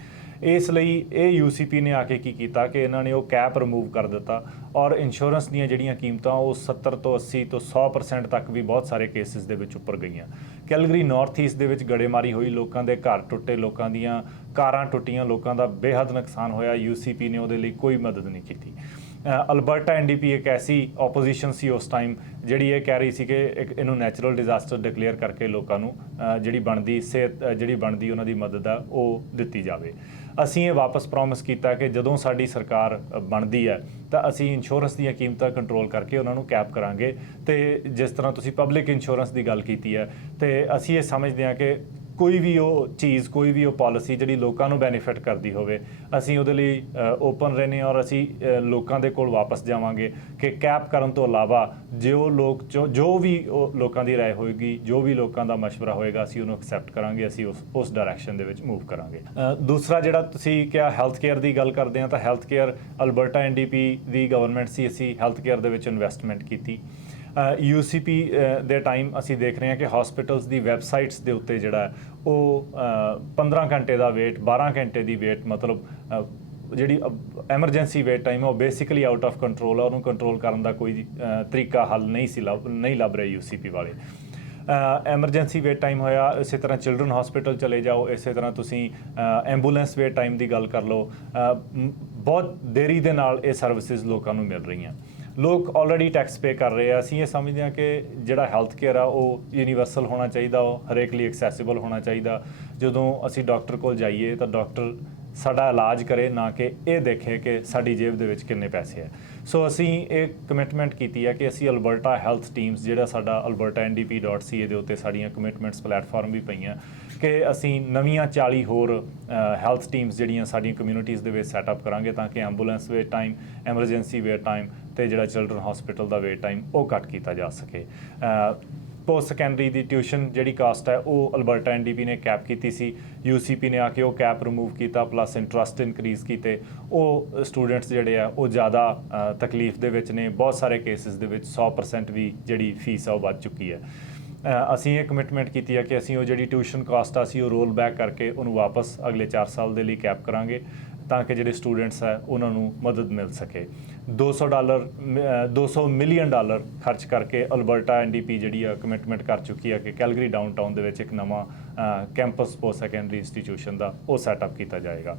ਇਸ ਲਈ ਇਹ ਯੂਸੀਪੀ ਨੇ ਆ ਕੇ ਕੀ ਕੀਤਾ ਕਿ ਇਹਨਾਂ ਨੇ ਉਹ ਕੈਪ ਰਿਮੂਵ ਕਰ ਦਿੱਤਾ ਔਰ ਇੰਸ਼ੋਰੈਂਸ ਦੀਆਂ ਜਿਹੜੀਆਂ ਕੀਮਤਾਂ ਉਹ 70 ਤੋਂ 80 ਤੋਂ 100% ਤੱਕ ਵੀ ਬਹੁਤ ਸਾਰੇ ਕੇਸਿਸ ਦੇ ਵਿੱਚ ਉੱਪਰ ਗਈਆਂ। ਕੈਲਗਰੀ ਨਾਰਥ ਈਸਟ ਦੇ ਵਿੱਚ ਗੜੇਮਾਰੀ ਹੋਈ, ਲੋਕਾਂ ਦੇ ਘਰ ਟੁੱਟੇ, ਲੋਕਾਂ ਦੀਆਂ ਕਾਰਾਂ ਟੁੱਟੀਆਂ, ਲੋਕਾਂ ਦਾ ਬੇਹੱਦ ਨੁਕਸਾਨ ਹੋਇਆ। ਯੂਸੀਪੀ ਨੇ ਉਹਦੇ ਲਈ ਕੋਈ ਮਦਦ ਨਹੀਂ ਕੀਤੀ। ਅਲਬਰਟਾ ਐਨਡੀਪੀ ਇੱਕ ਐਸੀ ਆਪੋਜੀਸ਼ਨ ਸੀ ਉਸ ਟਾਈਮ ਜਿਹੜੀ ਇਹ ਕਹਿ ਰਹੀ ਸੀ ਕਿ ਇਹਨੂੰ ਨੈਚੁਰਲ ਡਿਜ਼ਾਸਟਰ ਡਿਕਲੇਅਰ ਕਰਕੇ ਲੋਕਾਂ ਨੂੰ ਜਿਹੜੀ ਬਣਦੀ ਉਹਨਾਂ ਦੀ ਮਦਦ ਆ ਉਹ ਦਿੱਤੀ ਜਾਵੇ। ਅਸੀਂ ਇਹ ਵਾਪਸ ਪ੍ਰੋਮਿਸ ਕੀਤਾ ਕਿ ਜਦੋਂ ਸਾਡੀ ਸਰਕਾਰ ਬਣਦੀ ਹੈ ਤਾਂ ਅਸੀਂ ਇੰਸ਼ੋਰੈਂਸ ਦੀਆਂ ਕੀਮਤਾਂ ਕੰਟਰੋਲ ਕਰਕੇ ਉਹਨਾਂ ਨੂੰ ਕੈਪ ਕਰਾਂਗੇ। ਤੇ ਜਿਸ ਤਰ੍ਹਾਂ ਤੁਸੀਂ ਪਬਲਿਕ ਇੰਸ਼ੋਰੈਂਸ ਦੀ ਗੱਲ ਕੀਤੀ ਹੈ, ਤੇ ਅਸੀਂ ਇਹ ਸਮਝਦੇ ਹਾਂ ਕਿ ਕੋਈ ਵੀ ਉਹ ਚੀਜ਼, ਕੋਈ ਵੀ ਉਹ ਪਾਲਿਸੀ ਜਿਹੜੀ ਲੋਕਾਂ ਨੂੰ ਬੈਨੀਫਿਟ ਕਰਦੀ ਹੋਵੇ, ਅਸੀਂ ਉਹਦੇ ਲਈ ਓਪਨ ਰਹਿੰਦੇ ਔਰ ਅਸੀਂ ਲੋਕਾਂ ਦੇ ਕੋਲ ਵਾਪਸ ਜਾਵਾਂਗੇ ਕਿ ਕੈਪ ਕਰਨ ਤੋਂ ਇਲਾਵਾ ਜੋ ਵੀ ਉਹ ਲੋਕਾਂ ਦੀ ਰਾਏ ਹੋਏਗੀ, ਜੋ ਵੀ ਲੋਕਾਂ ਦਾ ਮਸ਼ਵਰਾ ਹੋਏਗਾ, ਅਸੀਂ ਉਹਨੂੰ ਐਕਸੈਪਟ ਕਰਾਂਗੇ, ਅਸੀਂ ਉਸ ਡਾਇਰੈਕਸ਼ਨ ਦੇ ਵਿੱਚ ਮੂਵ ਕਰਾਂਗੇ। ਦੂਸਰਾ ਜਿਹੜਾ ਤੁਸੀਂ ਕਿਹਾ ਹੈਲਥ ਕੇਅਰ ਦੀ ਗੱਲ ਕਰਦੇ ਹਾਂ, ਤਾਂ ਹੈਲਥ ਕੇਅਰ ਅਲਬਰਟਾ ਐਨਡੀਪੀ ਦੀ ਗਵਰਨਮੈਂਟ ਸੀ, ਅਸੀਂ ਹੈਲਥ ਕੇਅਰ ਦੇ ਵਿੱਚ ਇਨਵੈਸਟਮੈਂਟ ਕੀਤੀ। ਯੂਸੀਪੀ ਦੇ ਟਾਈਮ ਅਸੀਂ ਦੇਖ ਰਹੇ ਹਾਂ ਕਿ ਹਸਪੀਟਲਸ ਦੀ ਵੈਬਸਾਈਟਸ ਦੇ ਉੱਤੇ ਜਿਹੜਾ ਉਹ 15 ਘੰਟੇ ਦਾ ਵੇਟ, 12 ਘੰਟੇ ਦੀ ਵੇਟ, ਮਤਲਬ ਜਿਹੜੀ ਐਮਰਜੈਂਸੀ ਵੇਟ ਟਾਈਮ ਹੈ ਉਹ ਬੇਸਿਕਲੀ ਆਊਟ ਆਫ ਕੰਟਰੋਲ ਹੈ। ਉਹਨੂੰ ਕੰਟਰੋਲ ਕਰਨ ਦਾ ਕੋਈ ਤਰੀਕਾ ਹੱਲ ਨਹੀਂ ਲੱਭ ਰਹੇ ਯੂਸੀਪੀ ਵਾਲੇ। ਐਮਰਜੈਂਸੀ ਵੇਟ ਟਾਈਮ ਹੋਇਆ, ਇਸੇ ਤਰ੍ਹਾਂ ਚਿਲਡਰਨ ਹਸਪੀਟਲ ਚਲੇ ਜਾਓ, ਇਸੇ ਤਰ੍ਹਾਂ ਤੁਸੀਂ ਐਂਬੂਲੈਂਸ ਵੇਟ ਟਾਈਮ ਦੀ ਗੱਲ ਕਰ ਲਓ, ਬਹੁਤ ਦੇਰੀ ਦੇ ਨਾਲ ਇਹ ਸਰਵਿਸਿਜ਼ ਲੋਕਾਂ ਨੂੰ ਮਿਲ ਰਹੀਆਂ। ਲੋਕ ਆਲਰੇਡੀ ਟੈਕਸ ਪੇ ਕਰ ਰਹੇ ਆ। ਅਸੀਂ ਇਹ ਸਮਝਦੇ ਹਾਂ ਕਿ ਜਿਹੜਾ ਹੈਲਥ ਕੇਅਰ ਆ ਉਹ ਯੂਨੀਵਰਸਲ ਹੋਣਾ ਚਾਹੀਦਾ, ਉਹ ਹਰੇਕ ਲਈ ਐਕਸੈਸਿਬਲ ਹੋਣਾ ਚਾਹੀਦਾ। ਜਦੋਂ ਅਸੀਂ ਡਾਕਟਰ ਕੋਲ ਜਾਈਏ ਤਾਂ ਡਾਕਟਰ ਸਾਡਾ ਇਲਾਜ ਕਰੇ, ਨਾ ਕਿ ਇਹ ਦੇਖੇ ਕਿ ਸਾਡੀ ਜੇਬ ਦੇ ਵਿੱਚ ਕਿੰਨੇ ਪੈਸੇ ਹੈ। ਸੋ ਅਸੀਂ ਇਹ ਕਮਿਟਮੈਂਟ ਕੀਤੀ ਹੈ ਕਿ ਅਸੀਂ ਅਲਬਰਟਾ ਹੈਲਥ ਟੀਮਸ, ਜਿਹੜਾ ਸਾਡਾ albertanDP.ca ਦੇ ਉੱਤੇ ਸਾਡੀਆਂ ਕਮਿਟਮੈਂਟਸ ਪਲੇਟਫਾਰਮ ਵੀ ਪਈਆਂ ਕਿ ਅਸੀਂ ਨਵੀਆਂ 40 ਹੋਰ ਹੈਲਥ ਟੀਮਸ ਜਿਹੜੀਆਂ ਸਾਡੀਆਂ ਕਮਿਊਨਿਟੀਜ਼ ਦੇ ਵਿੱਚ ਸੈਟਅਪ ਕਰਾਂਗੇ ਤਾਂ ਕਿ ambulance wait time, emergency wait time ਤੇ ਜਿਹੜਾ ਚਿਲਡਰਨ ਹਸਪੀਟਲ ਦਾ ਵੇਟ ਟਾਈਮ ਉਹ ਘੱਟ ਕੀਤਾ ਜਾ ਸਕੇ। ਪੋਸਟ ਸੈਕੰਡਰੀ ਦੀ ਟਿਊਸ਼ਨ ਜਿਹੜੀ ਕਾਸਟ ਹੈ ਉਹ ਅਲਬਰਟਾ ਐਨਡੀਪੀ ਨੇ ਕੈਪ ਕੀਤੀ ਸੀ, ਯੂਸੀਪੀ ਨੇ ਆ ਕੇ ਉਹ ਕੈਪ ਰਿਮੂਵ ਕੀਤਾ, ਪਲੱਸ ਇੰਟਰਸਟ ਇਨਕਰੀਜ਼ ਕੀਤੇ। ਉਹ ਸਟੂਡੈਂਟਸ ਜਿਹੜੇ ਆ ਉਹ ਜ਼ਿਆਦਾ ਤਕਲੀਫ ਦੇ ਵਿੱਚ ਨੇ, ਬਹੁਤ ਸਾਰੇ ਕੇਸਿਸ ਦੇ ਵਿੱਚ 100% ਵੀ ਜਿਹੜੀ ਫੀਸ ਆ ਉਹ ਵੱਧ ਚੁੱਕੀ ਹੈ। ਅਸੀਂ ਇਹ ਕਮਿਟਮੈਂਟ ਕੀਤੀ ਹੈ ਕਿ ਅਸੀਂ ਉਹ ਜਿਹੜੀ ਟਿਊਸ਼ਨ ਕਾਸਟ ਆ ਅਸੀਂ ਉਹ ਰੋਲ ਬੈਕ ਕਰਕੇ ਉਹਨੂੰ ਵਾਪਸ ਅਗਲੇ 4 ਸਾਲ ਦੇ ਲਈ ਕੈਪ ਕਰਾਂਗੇ ਤਾਂ ਕਿ ਜਿਹੜੇ ਸਟੂਡੈਂਟਸ ਹੈ ਉਹਨਾਂ ਨੂੰ ਮਦਦ ਮਿਲ ਸਕੇ। $200 ਮਿਲੀਅਨ ਖਰਚ ਕਰਕੇ ਅਲਬਰਟਾ ਐਨਡੀਪੀ ਜਿਹੜੀ ਆ ਕਮਿਟਮੈਂਟ ਕਰ ਚੁੱਕੀ ਹੈ ਕਿ ਕੈਲਗਰੀ ਡਾਊਨਟਾਊਨ ਦੇ ਵਿੱਚ ਇੱਕ ਨਵਾਂ ਕੈਂਪਸ ਪੋਸਟ ਸੈਕੰਡਰੀ ਇੰਸਟੀਟਿਊਸ਼ਨ ਦਾ ਉਹ ਸੈਟਅਪ ਕੀਤਾ ਜਾਏਗਾ।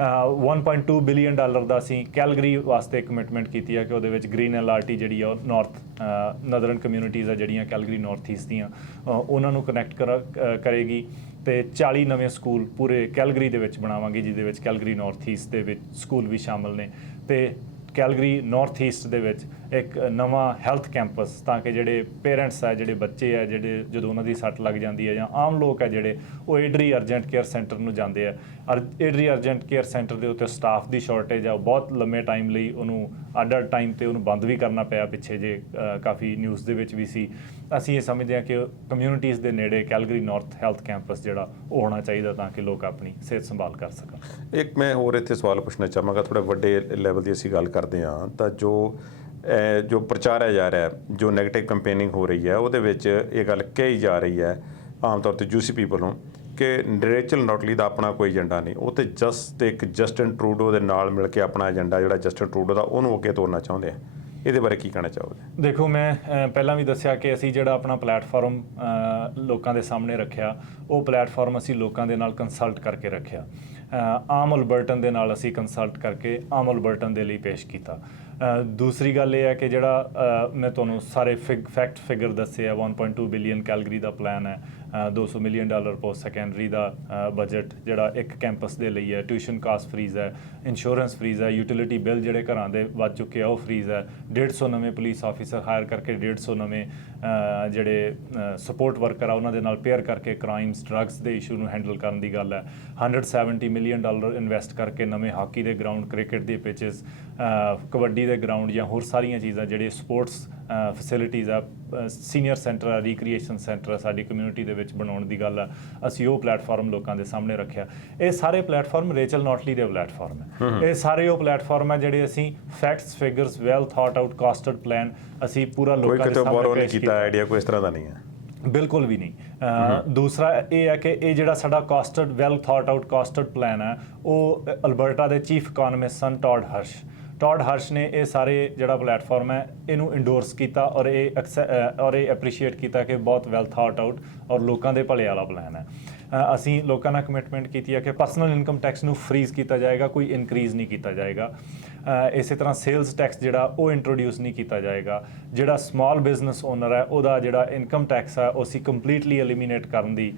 $1.2 ਬਿਲੀਅਨ ਦਾ ਅਸੀਂ ਕੈਲਗਰੀ ਵਾਸਤੇ ਕਮਿਟਮੈਂਟ ਕੀਤੀ ਹੈ ਕਿ ਉਹਦੇ ਵਿੱਚ ਗ੍ਰੀਨ ਐਲਆਰਟੀ ਜਿਹੜੀ ਆ ਉਹ ਨਦਰਨ ਕਮਿਊਨਿਟੀਜ਼ ਆ ਜਿਹੜੀਆਂ ਕੈਲਗਰੀ ਨਾਰਥ ਈਸਟ ਦੀਆਂ, ਉਹਨਾਂ ਨੂੰ ਕਨੈਕਟ ਕਰੇਗੀ ਤੇ 40 ਨਵੇਂ ਸਕੂਲ ਪੂਰੇ ਕੈਲਗਰੀ ਦੇ ਵਿੱਚ ਬਣਾਵਾਂਗੇ, ਜਿਹਦੇ ਵਿੱਚ ਕੈਲਗਰੀ ਨਾਰਥ ਈਸਟ ਦੇ ਵਿੱਚ ਸਕੂਲ ਵੀ ਸ਼ਾਮਲ ਨੇ, ਤੇ ਕੈਲਗਰੀ ਨਾਰਥ ਈਸਟ ਦੇ ਵਿੱਚ ਇੱਕ ਨਵਾਂ ਹੈਲਥ ਕੈਂਪਸ ਤਾਂ ਕਿ ਜਿਹੜੇ ਪੇਰੈਂਟਸ ਹੈ, ਜਿਹੜੇ ਬੱਚੇ ਹੈ, ਜਿਹੜੇ ਜਦੋਂ ਉਹਨਾਂ ਦੀ ਸੱਟ ਲੱਗ ਜਾਂਦੀ ਹੈ ਜਾਂ ਆਮ ਲੋਕ ਹੈ ਜਿਹੜੇ ਉਹ ਏਡਰੀ ਅਰਜੈਂਟ ਕੇਅਰ ਸੈਂਟਰ ਨੂੰ ਜਾਂਦੇ ਆ। ਏਡਰੀ ਅਰਜੈਂਟ ਕੇਅਰ ਸੈਂਟਰ ਦੇ ਉੱਤੇ ਸਟਾਫ ਦੀ ਸ਼ਾਰਟੇਜ ਆ, ਉਹ ਬਹੁਤ ਲੰਮੇ ਟਾਈਮ ਲਈ ਉਹਨੂੰ ਅੱਡ ਟਾਈਮ ਤੇ ਉਹਨੂੰ ਬੰਦ ਵੀ ਕਰਨਾ ਪਿਆ ਪਿੱਛੇ ਜੇ ਕਾਫੀ ਨਿਊਜ਼ ਦੇ ਵਿੱਚ ਵੀ ਸੀ। ਅਸੀਂ ਇਹ ਸਮਝਦੇ ਹਾਂ ਕਿ ਕਮਿਊਨਿਟੀਜ਼ ਦੇ ਨੇੜੇ ਕੈਲਗਰੀ ਨਾਰਥ ਹੈਲਥ ਕੈਂਪਸ ਜਿਹੜਾ ਉਹ ਹੋਣਾ ਚਾਹੀਦਾ ਤਾਂ ਕਿ ਲੋਕ ਆਪਣੀ ਸਿਹਤ ਸੰਭਾਲ ਕਰ ਸਕਣ। ਇੱਕ ਮੈਂ ਹੋਰ ਇੱਥੇ ਸਵਾਲ ਪੁੱਛਣਾ ਚਾਹਾਂਗਾ, ਥੋੜਾ ਵੱਡੇ ਲੈਵਲ ਦੀ ਅਸੀਂ ਗੱਲ ਕਰਦੇ ਹਾਂ ਤਾਂ ਜੋ ਪ੍ਰਚਾਰਿਆ ਜਾ ਰਿਹਾ, ਜੋ ਨੈਗੇਟਿਵ ਕੰਪੇਨਿੰਗ ਹੋ ਰਹੀ ਹੈ, ਉਹਦੇ ਵਿੱਚ ਇਹ ਗੱਲ ਕਹੀ ਜਾ ਰਹੀ ਹੈ ਆਮ ਤੌਰ ਤੇ ਯੂਸੀਪੀ ਵੱਲੋਂ ਕਿ ਰੇਚਲ ਨੋਟਲੀ ਦਾ ਆਪਣਾ ਕੋਈ ਏਜੰਡਾ ਨਹੀਂ, ਉਹ ਤੇ ਜਸਟਿਨ ਟਰੂਡੋ ਦੇ ਨਾਲ ਮਿਲ ਕੇ ਆਪਣਾ ਏਜੰਡਾ ਜਿਹੜਾ ਜਸਟਿਨ ਟਰੂਡੋ ਦਾ ਉਹਨੂੰ ਅੱਗੇ ਤੋਰਨਾ ਚਾਹੁੰਦੇ ਆ। ਇਹਦੇ ਬਾਰੇ ਕੀ ਕਹਿਣਾ ਚਾਹੋਗੇ? ਦੇਖੋ, ਮੈਂ ਪਹਿਲਾਂ ਵੀ ਦੱਸਿਆ ਕਿ ਅਸੀਂ ਜਿਹੜਾ ਆਪਣਾ ਪਲੇਟਫਾਰਮ ਲੋਕਾਂ ਦੇ ਸਾਹਮਣੇ ਰੱਖਿਆ, ਉਹ ਪਲੇਟਫਾਰਮ ਅਸੀਂ ਲੋਕਾਂ ਦੇ ਨਾਲ ਕੰਸਲਟ ਕਰਕੇ ਰੱਖਿਆ। ਆਮ ਅਲਬਰਟਨ ਦੇ ਨਾਲ ਅਸੀਂ ਕੰਸਲਟ ਕਰਕੇ ਆਮ ਅਲਬਰਟਨ ਦੇ ਲਈ ਪੇਸ਼ ਕੀਤਾ। ਦੂਸਰੀ ਗੱਲ ਇਹ ਹੈ ਕਿ ਜਿਹੜਾ ਮੈਂ ਤੁਹਾਨੂੰ ਸਾਰੇ ਫੈਕਟ ਫਿਗਰ ਦੱਸੇ ਆ, 1.2 ਬਿਲੀਅਨ ਕੈਲਗਰੀ ਦਾ ਪਲਾਨ ਹੈ, $200 ਮਿਲੀਅਨ ਪੋਸਟ ਸੈਕੰਡਰੀ ਦਾ ਬਜਟ ਜਿਹੜਾ ਇੱਕ ਕੈਂਪਸ ਦੇ ਲਈ ਹੈ, ਟਿਊਸ਼ਨ ਕਾਸਟ ਫਰੀਜ਼ ਹੈ, ਇੰਸ਼ੋਰੈਂਸ ਫਰੀਜ਼ ਹੈ, ਯੂਟਿਲਿਟੀ ਬਿੱਲ ਜਿਹੜੇ ਘਰਾਂ ਦੇ ਵੱਧ ਚੁੱਕੇ ਆ ਉਹ ਫਰੀਜ਼ ਹੈ, 150 ਨਵੇਂ ਪੁਲਿਸ ਆਫੀਸਰ ਹਾਇਰ ਕਰਕੇ 150 ਨਵੇਂ ਜਿਹੜੇ ਸਪੋਰਟ ਵਰਕਰ ਆ ਉਹਨਾਂ ਦੇ ਨਾਲ ਪੇਅਰ ਕਰਕੇ ਕ੍ਰਾਈਮਸ, ਡਰੱਗਸ ਦੇ ਇਸ਼ੂ ਨੂੰ ਹੈਂਡਲ ਕਰਨ ਦੀ ਗੱਲ ਹੈ, $170 ਮਿਲੀਅਨ ਇਨਵੈਸਟ ਕਰਕੇ ਨਵੇਂ ਹਾਕੀ ਦੇ ਗਰਾਊਂਡ, ਕ੍ਰਿਕਟ ਦੇ ਪਿਚਸ, ਕਬੱਡੀ ਦੇ ਗਰਾਊਂਡ ਜਾਂ ਹੋਰ ਸਾਰੀਆਂ ਚੀਜ਼ਾਂ ਜਿਹੜੇ ਸਪੋਰਟਸ ਫੈਸਿਲਿਟੀਜ਼ ਆ, ਸੀਨੀਅਰ ਸੈਂਟਰ ਆ, ਰੀਕ੍ਰੀਏਸ਼ਨ ਸੈਂਟਰ ਆ ਸਾਡੀ ਕਮਿਊਨਿਟੀ ਦੇ ਵਿੱਚ ਬਣਾਉਣ ਦੀ ਗੱਲ ਆ, ਅਸੀਂ ਉਹ ਪਲੇਟਫਾਰਮ ਲੋਕਾਂ ਦੇ ਸਾਹਮਣੇ ਰੱਖਿਆ। ਇਹ ਸਾਰੇ ਪਲੇਟਫਾਰਮ ਰੇਚਲ ਨੋਟਲੀ ਦੇ ਪਲੇਟਫਾਰਮ ਹੈ। ਇਹ ਸਾਰੇ ਉਹ ਪਲੇਟਫਾਰਮ ਹੈ ਜਿਹੜੇ ਅਸੀਂ facts, figures, well thought out costed plan ਅਸੀਂ ਪੂਰਾ ਲੋਕਾਂ ਦੇ ਸਾਹਮਣੇ ਬੋਰੋ ਨਹੀਂ ਪੇਸ਼ ਕੀਤਾ, ਆਈਡੀਆ ਕੋਈ ਇਸ ਤਰ੍ਹਾਂ ਦਾ ਨਹੀਂ ਹੈ। ਬਿਲਕੁਲ ਵੀ ਨਹੀਂ। ਦੂਸਰਾ ਇਹ ਹੈ ਕਿ ਇਹ ਜਿਹੜਾ ਸਾਡਾ ਕਾਸਟਡ, well thought out costed plan ਹੈ, ਉਹ ਅਲਬਰਟਾ ਦੇ ਚੀਫ ਇਕਨੋਮਿਸਟ ਸਨ ਟੌਡ ਹਰਸ਼ ਨੇ ਇਹ ਸਾਰੇ ਜਿਹੜਾ ਪਲੇਟਫਾਰਮ ਹੈ ਇਹਨੂੰ ਇੰਡੋਰਸ ਕੀਤਾ ਔਰ ਇਹ ਐਪਰੀਸ਼ੀਏਟ ਕੀਤਾ ਕਿ ਬਹੁਤ ਵੈਲ ਥਾਟ ਆਊਟ ਔਰ ਲੋਕਾਂ ਦੇ ਭਲੇ ਵਾਲਾ ਪਲਾਨ ਹੈ। ਅਸੀਂ ਲੋਕਾਂ ਨਾਲ ਕਮਿਟਮੈਂਟ ਕੀਤੀ ਹੈ ਕਿ ਪਰਸਨਲ ਇਨਕਮ ਟੈਕਸ ਨੂੰ ਫਰੀਜ਼ ਕੀਤਾ ਜਾਏਗਾ, ਕੋਈ ਇਨਕਰੀਜ਼ ਨਹੀਂ ਕੀਤਾ ਜਾਏਗਾ। ਇਸੇ ਤਰ੍ਹਾਂ ਸੇਲਸ ਟੈਕਸ ਜਿਹੜਾ ਉਹ ਇੰਟਰੋਡਿਊਸ ਨਹੀਂ ਕੀਤਾ ਜਾਏਗਾ। ਜਿਹੜਾ ਸਮਾਲ ਬਿਜ਼ਨਸ ਓਨਰ ਹੈ ਉਹਦਾ ਜਿਹੜਾ ਇਨਕਮ ਟੈਕਸ ਹੈ ਉਹ ਅਸੀਂ ਕੰਪਲੀਟਲੀ ਐਲੀਮੀਨੇਟ ਕਰਨ ਦੀ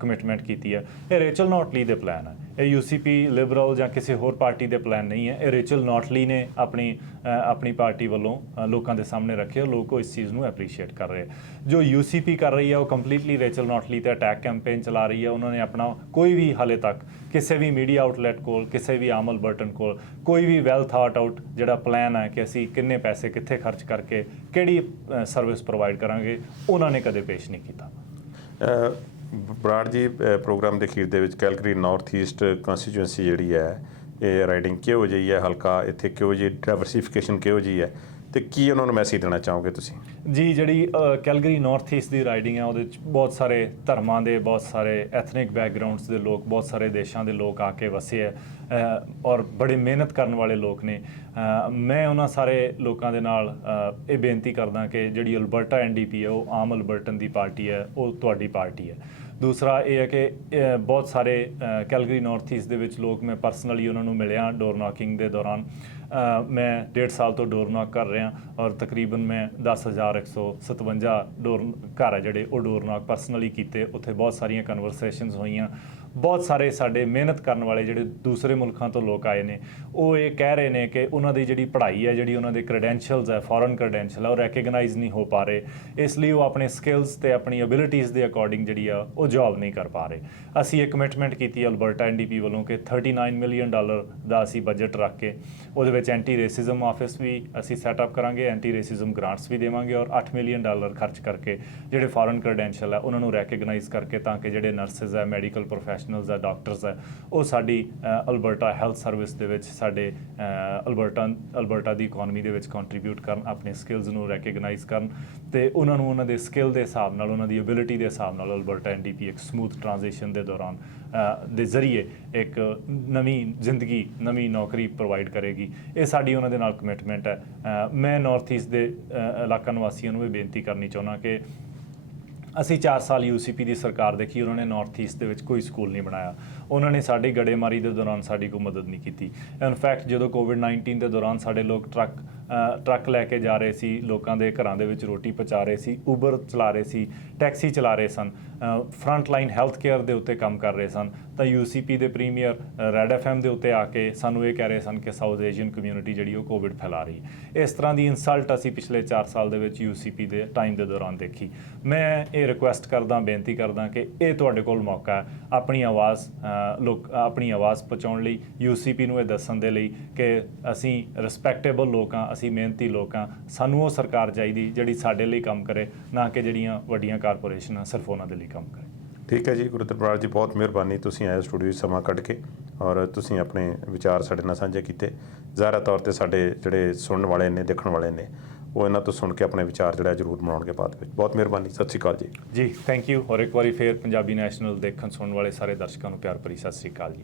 ਕਮਿਟਮੈਂਟ ਕੀਤੀ ਹੈ। ਇਹ ਰੇਚਲ ਨੋਟਲੀ ਦੇ ਪਲਾਨ ਹੈ, ਇਹ UCP, ਲਿਬਰਲ ਜਾਂ ਕਿਸੇ ਹੋਰ ਪਾਰਟੀ ਦੇ ਪਲਾਨ ਨਹੀਂ ਹੈ। ਇਹ ਰੇਚਲ ਨੋਟਲੀ ਨੇ ਆਪਣੀ ਪਾਰਟੀ ਵੱਲੋਂ ਲੋਕਾਂ ਦੇ ਸਾਹਮਣੇ ਰੱਖੇ, ਲੋਕ ਇਸ ਚੀਜ਼ ਨੂੰ ਐਪਰੀਸ਼ੀਏਟ ਕਰ ਰਹੇ। ਜੋ UCP ਕਰ ਰਹੀ ਹੈ ਉਹ ਕੰਪਲੀਟਲੀ ਰੇਚਲ ਨੋਟਲੀ ਤੇ ਅਟੈਕ ਕੈਂਪੇਨ ਚਲਾ ਰਹੀ ਹੈ। ਉਹਨਾਂ ਨੇ ਆਪਣਾ ਕੋਈ ਵੀ ਹਾਲੇ ਤੱਕ ਕਿਸੇ ਵੀ ਮੀਡੀਆ ਆਊਟਲੈਟ ਕੋਲ, ਕਿਸੇ ਵੀ ਆਮ ਅਲਬਰਟਨ ਕੋਲ ਕੋਈ ਵੀ ਵੈਲ ਥਾਟ ਆਊਟ ਜਿਹੜਾ ਪਲਾਨ ਹੈ ਕਿ ਅਸੀਂ ਕਿੰਨੇ ਪੈਸੇ ਕਿੱਥੇ ਖਰਚ ਕਰਕੇ ਕਿਹੜੀ ਸਰਵਿਸ ਪ੍ਰੋਵਾਈਡ ਕਰਾਂਗੇ, ਉਹਨਾਂ ਨੇ ਕਦੇ ਪੇਸ਼ ਨਹੀਂ ਕੀਤਾ। ਬਰਾੜ ਜੀ, ਪ੍ਰੋਗਰਾਮ ਦੇ ਅਖੀਰ ਦੇ ਵਿੱਚ ਕੈਲਗਰੀ ਨਾਰਥ ਈਸਟ ਕੰਸਟੀਚੁਐਂਸੀ ਜਿਹੜੀ ਹੈ, ਇਹ ਰਾਈਡਿੰਗ ਕਿਹੋ ਜਿਹੀ ਹੈ, ਹਲਕਾ ਇੱਥੇ ਕਿਹੋ ਜਿਹੀ ਡਾਇਵਰਸੀਫਿਕੇਸ਼ਨ ਕਿਹੋ ਜਿਹੀ ਹੈ, ਤੇ ਕੀ ਉਹਨਾਂ ਨੂੰ ਮੈਸੇਜ ਦੇਣਾ ਚਾਹੋਗੇ ਤੁਸੀਂ? ਜੀ, ਜਿਹੜੀ ਕੈਲਗਰੀ ਨਾਰਥ ਈਸਟ ਦੀ ਰਾਈਡਿੰਗ ਹੈ ਉਹਦੇ ਵਿੱਚ ਬਹੁਤ ਸਾਰੇ ਧਰਮਾਂ ਦੇ, ਬਹੁਤ ਸਾਰੇ ਐਥਨਿਕ ਬੈਕਗਰਾਊਂਡਸ ਦੇ ਲੋਕ, ਬਹੁਤ ਸਾਰੇ ਦੇਸ਼ਾਂ ਦੇ ਲੋਕ ਆ ਕੇ ਵਸੇ ਹੈ ਔਰ ਬੜੇ ਮਿਹਨਤ ਕਰਨ ਵਾਲੇ ਲੋਕ ਨੇ। ਮੈਂ ਉਹਨਾਂ ਸਾਰੇ ਲੋਕਾਂ ਦੇ ਨਾਲ ਇਹ ਬੇਨਤੀ ਕਰਦਾ ਕਿ ਜਿਹੜੀ ਅਲਬਰਟਾ NDP ਹੈ ਉਹ ਆਮ ਅਲਬਰਟਨ ਦੀ ਪਾਰਟੀ ਹੈ, ਉਹ ਤੁਹਾਡੀ ਪਾਰਟੀ ਹੈ। ਦੂਸਰਾ ਇਹ ਹੈ ਕਿ ਬਹੁਤ ਸਾਰੇ ਕੈਲਗਰੀ ਨਾਰਥ ਈਸਟ ਦੇ ਵਿੱਚ ਲੋਕ, ਮੈਂ ਪਰਸਨਲੀ ਉਹਨਾਂ ਨੂੰ ਮਿਲਿਆ ਡੋਰ ਨੌਕਿੰਗ ਦੇ ਦੌਰਾਨ। ਮੈਂ 1.5 ਸਾਲ ਤੋਂ ਡੋਰ ਨੌਕ ਕਰ ਰਿਹਾ ਔਰ ਤਕਰੀਬਨ ਮੈਂ 10,157 ਘਰ ਹੈ ਜਿਹੜੇ ਉਹ ਡੋਰ ਨੌਕ ਪਰਸਨਲੀ ਕੀਤੇ। ਉੱਥੇ ਬਹੁਤ ਸਾਰੀਆਂ ਕਨਵਰਸੇਸ਼ਨਸ ਹੋਈਆਂ। ਬਹੁਤ ਸਾਰੇ ਸਾਡੇ ਮਿਹਨਤ ਕਰਨ ਵਾਲੇ ਜਿਹੜੇ ਦੂਸਰੇ ਮੁਲਕਾਂ ਤੋਂ ਲੋਕ ਆਏ ਨੇ, ਉਹ ਇਹ ਕਹਿ ਰਹੇ ਨੇ ਕਿ ਉਹਨਾਂ ਦੀ ਜਿਹੜੀ ਪੜ੍ਹਾਈ ਹੈ, ਜਿਹੜੀ ਉਹਨਾਂ ਦੇ ਕ੍ਰੈਡੈਂਸ਼ੀਅਲਸ ਹੈ, ਫੋਰਨ ਕ੍ਰੈਡੈਂਸ਼ੀਅਲ ਹੈ, ਉਹ ਰੈਕਗਨਾਈਜ਼ ਨਹੀਂ ਹੋ ਪਾ ਰਹੇ। ਇਸ ਲਈ ਉਹ ਆਪਣੇ ਸਕਿੱਲਸ ਤੇ ਆਪਣੀ ਐਬਿਲਿਟੀਜ਼ ਦੇ ਅਕੋਰਡਿੰਗ ਜਿਹੜੀ ਆ ਉਹ ਜੌਬ ਨਹੀਂ ਕਰ ਪਾ ਰਹੇ। ਅਸੀਂ ਇੱਕ ਕਮਿਟਮੈਂਟ ਕੀਤੀ ਅਲਬਰਟਾ NDP ਵੱਲੋਂ ਕਿ $39 ਮਿਲੀਅਨ ਦਾ ਅਸੀਂ ਬਜਟ ਰੱਖ ਕੇ ਉਹਦੇ ਵਿੱਚ ਐਂਟੀ ਰੇਸਿਜ਼ਮ ਆਫਿਸ ਵੀ ਅਸੀਂ ਸੈਟਅਪ ਕਰਾਂਗੇ, ਐਂਟੀ ਰੇਸਿਜ਼ਮ ਗ੍ਰਾਂਟਸ ਵੀ ਦੇਵਾਂਗੇ ਔਰ $8 ਮਿਲੀਅਨ ਖਰਚ ਕਰਕੇ ਜਿਹੜੇ ਫੋਰਨ ਕ੍ਰੈਡੈਂਸ਼ੀਅਲ ਹੈ ਉਹਨਾਂ ਨੂੰ ਰੈਕਗਨਾਈਜ਼ ਕਰਕੇ, ਤਾਂ ਕਿ ਜਿਹੜੇ ਨਰਸਿਜ਼ ਹੈ, ਮੈਡੀਕਲ ਪ੍ਰੋਫੈਸ਼ਨਲਸ ਹੈ, ਡਾਕਟਰਸ ਹੈ, ਉਹ ਸਾਡੀ ਅਲਬਰਟਾ ਹੈਲਥ ਸਰਵਿਸ ਦੇ ਵਿੱਚ ਸਾਡੇ ਅਲਬਰਟਾ ਦੀ ਇਕੋਨਮੀ ਦੇ ਵਿੱਚ ਕੰਟਰੀਬਿਊਟ ਕਰਨ, ਆਪਣੇ ਸਕਿੱਲਸ ਨੂੰ ਰੈਕਗਨਾਈਜ਼ ਕਰਨ ਤੇ ਉਹਨਾਂ ਨੂੰ ਉਹਨਾਂ ਦੇ ਸਕਿੱਲ ਦੇ ਹਿਸਾਬ ਨਾਲ, ਉਹਨਾਂ ਦੀ ਐਬਿਲਿਟੀ ਦੇ ਹਿਸਾਬ ਨਾਲ ਅਲਬਰਟਾ NDP ਇੱਕ ਸਮੂਥ ਟ੍ਰਾਂਜੀਸ਼ਨ ਦੇ ਦੌਰਾਨ ਦੇ ਜ਼ਰੀਏ ਇੱਕ ਨਵੀਂ ਜ਼ਿੰਦਗੀ, ਨਵੀਂ ਨੌਕਰੀ ਪ੍ਰੋਵਾਈਡ ਕਰੇਗੀ। ਇਹ ਸਾਡੀ ਉਹਨਾਂ ਦੇ ਨਾਲ ਕਮਿਟਮੈਂਟ ਹੈ। ਮੈਂ ਨਾਰਥ ਈਸਟ ਦੇ ਇਲਾਕਾ ਨਿਵਾਸੀਆਂ ਨੂੰ ਵੀ ਬੇਨਤੀ ਕਰਨੀ ਚਾਹੁੰਦਾ ਕਿ ਅਸੀਂ 4 ਸਾਲ UCP ਦੀ ਸਰਕਾਰ ਦੇਖੀ, ਉਹਨਾਂ ਨੇ ਨਾਰਥ ਈਸਟ ਦੇ ਵਿੱਚ ਕੋਈ ਸਕੂਲ ਨਹੀਂ ਬਣਾਇਆ। ਉਹਨਾਂ ਨੇ ਸਾਡੀ ਗੜੇਮਾਰੀ ਦੇ ਦੌਰਾਨ ਸਾਡੀ ਕੋਈ ਮਦਦ ਨਹੀਂ ਕੀਤੀ। ਇਨਫੈਕਟ ਜਦੋਂ COVID-19 ਦੇ ਦੌਰਾਨ ਸਾਡੇ ਲੋਕ ਟਰੱਕ ਲੈ ਕੇ ਜਾ ਰਹੇ ਸੀ, ਲੋਕਾਂ ਦੇ ਘਰਾਂ ਦੇ ਵਿੱਚ ਰੋਟੀ ਪਹੁੰਚਾ ਰਹੇ ਸੀ, ਉਬਰ ਚਲਾ ਰਹੇ ਸੀ, ਟੈਕਸੀ ਚਲਾ ਰਹੇ ਸਨ, ਫਰੰਟ ਲਾਈਨ ਹੈਲਥ ਕੇਅਰ ਦੇ ਉੱਤੇ ਕੰਮ ਕਰ ਰਹੇ ਸਨ, ਤਾਂ UCP ਦੇ ਪ੍ਰੀਮੀਅਰ ਰੈਡ FM ਦੇ ਉੱਤੇ ਆ ਕੇ ਸਾਨੂੰ ਇਹ ਕਹਿ ਰਹੇ ਸਨ ਕਿ ਸਾਊਥ ਏਸ਼ੀਅਨ ਕਮਿਊਨਿਟੀ ਜਿਹੜੀ ਉਹ ਕੋਵਿਡ ਫੈਲਾ ਰਹੀ। ਇਸ ਤਰ੍ਹਾਂ ਦੀ ਇਨਸਲਟ ਅਸੀਂ ਪਿਛਲੇ 4 ਸਾਲ ਦੇ ਵਿੱਚ UCP ਦੇ ਟਾਈਮ ਦੇ ਦੌਰਾਨ ਦੇਖੀ। ਮੈਂ ਇਹ ਰਿਕੁਐਸਟ ਕਰਦਾ, ਬੇਨਤੀ ਕਰਦਾ ਕਿ ਇਹ ਤੁਹਾਡੇ ਕੋਲ ਮੌਕਾ ਹੈ ਆਪਣੀ ਆਵਾਜ਼ ਆਪਣੀ ਆਵਾਜ਼ ਪਹੁੰਚਾਉਣ ਲਈ, UCP ਨੂੰ ਇਹ ਦੱਸਣ ਦੇ ਲਈ ਕਿ ਅਸੀਂ ਰਿਸਪੈਕਟੇਬਲ ਲੋਕ ਹਾਂ, ਅਸੀਂ ਮਿਹਨਤੀ ਲੋਕ ਹਾਂ, ਸਾਨੂੰ ਉਹ ਸਰਕਾਰ ਚਾਹੀਦੀ ਜਿਹੜੀ ਸਾਡੇ ਲਈ ਕੰਮ ਕਰੇ, ਨਾ ਕਿ ਜਿਹੜੀਆਂ ਵੱਡੀਆਂ ਕਾਰਪੋਰੇਸ਼ਨਾਂ ਸਿਰਫ ਉਹਨਾਂ ਦੇ ਲਈ ਕੰਮ ਕਰੇ। ਠੀਕ ਹੈ ਜੀ, ਗੁਰਦਿੱਤ ਬਰਾੜ ਜੀ, ਬਹੁਤ ਮਿਹਰਬਾਨੀ, ਤੁਸੀਂ ਆਏ ਸਟੂਡੀਓ ਵਿੱਚ ਸਮਾਂ ਕੱਢ ਕੇ ਔਰ ਤੁਸੀਂ ਆਪਣੇ ਵਿਚਾਰ ਸਾਡੇ ਨਾਲ ਸਾਂਝੇ ਕੀਤੇ। ਜ਼ਾਹਿਰ ਤੌਰ 'ਤੇ ਸਾਡੇ ਜਿਹੜੇ ਸੁਣਨ ਵਾਲੇ ਨੇ, ਦੇਖਣ ਵਾਲੇ ਨੇ, ਉਹ ਇਹਨਾਂ ਤੋਂ ਸੁਣ ਕੇ ਆਪਣੇ ਵਿਚਾਰ ਜਿਹੜਾ ਜ਼ਰੂਰ ਬਣਾਉਣਗੇ ਬਾਅਦ ਵਿੱਚ। ਬਹੁਤ ਮਿਹਰਬਾਨੀ, ਸਤਿ ਸ਼੍ਰੀ ਅਕਾਲ ਜੀ। ਜੀ, ਥੈਂਕ ਯੂ। ਔਰ ਇੱਕ ਵਾਰੀ ਫੇਰ ਪੰਜਾਬੀ ਨੈਸ਼ਨਲ ਦੇਖਣ ਸੁਣਨ ਵਾਲੇ ਸਾਰੇ ਦਰਸ਼ਕਾਂ ਨੂੰ ਪਿਆਰ ਭਰੀ ਸਤਿ ਸ਼੍ਰੀ ਅਕਾਲ ਜੀ।